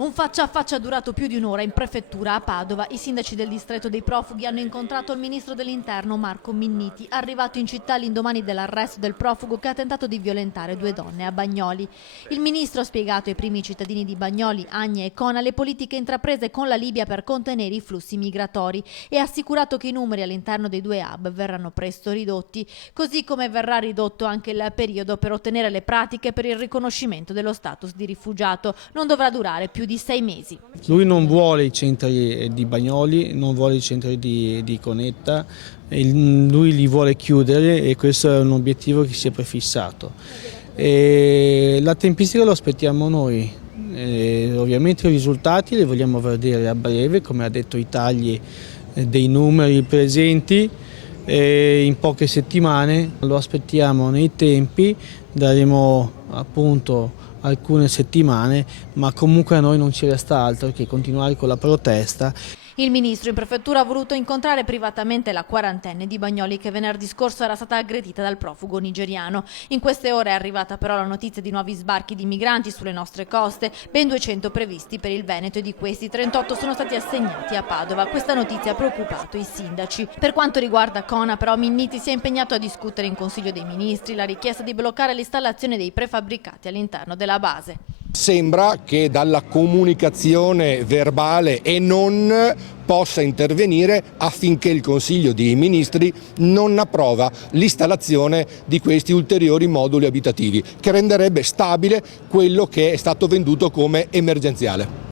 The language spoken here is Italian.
Un faccia a faccia durato più di un'ora in prefettura a Padova. I sindaci del distretto dei profughi hanno incontrato il ministro dell'interno Marco Minniti, arrivato in città all'indomani dell'arresto del profugo che ha tentato di violentare 2 donne a Bagnoli. Il ministro ha spiegato ai primi cittadini di Bagnoli, Agne e Cona le politiche intraprese con la Libia per contenere i flussi migratori e ha assicurato che i numeri all'interno dei 2 hub verranno presto ridotti, così come verrà ridotto anche il periodo per ottenere le pratiche per il riconoscimento dello status di rifugiato. Non dovrà durare più di 6 mesi. Lui non vuole i centri di Bagnoli, non vuole i centri di Conetta, lui li vuole chiudere e questo è un obiettivo che si è prefissato. La tempistica lo aspettiamo noi, ovviamente i risultati li vogliamo vedere a breve, come ha detto i tagli dei numeri presenti. In poche settimane lo aspettiamo nei tempi, daremo appunto alcune settimane, ma comunque a noi non ci resta altro che continuare con la protesta. Il ministro in prefettura ha voluto incontrare privatamente la quarantenne di Bagnoli che venerdì scorso era stata aggredita dal profugo nigeriano. In queste ore è arrivata però la notizia di nuovi sbarchi di migranti sulle nostre coste, ben 200 previsti per il Veneto e di questi 38 sono stati assegnati a Padova. Questa notizia ha preoccupato i sindaci. Per quanto riguarda Cona però Minniti si è impegnato a discutere in Consiglio dei Ministri la richiesta di bloccare l'installazione dei prefabbricati all'interno della base. Sembra che dalla comunicazione verbale e non possa intervenire affinché il Consiglio dei Ministri non approva l'installazione di questi ulteriori moduli abitativi, che renderebbe stabile quello che è stato venduto come emergenziale.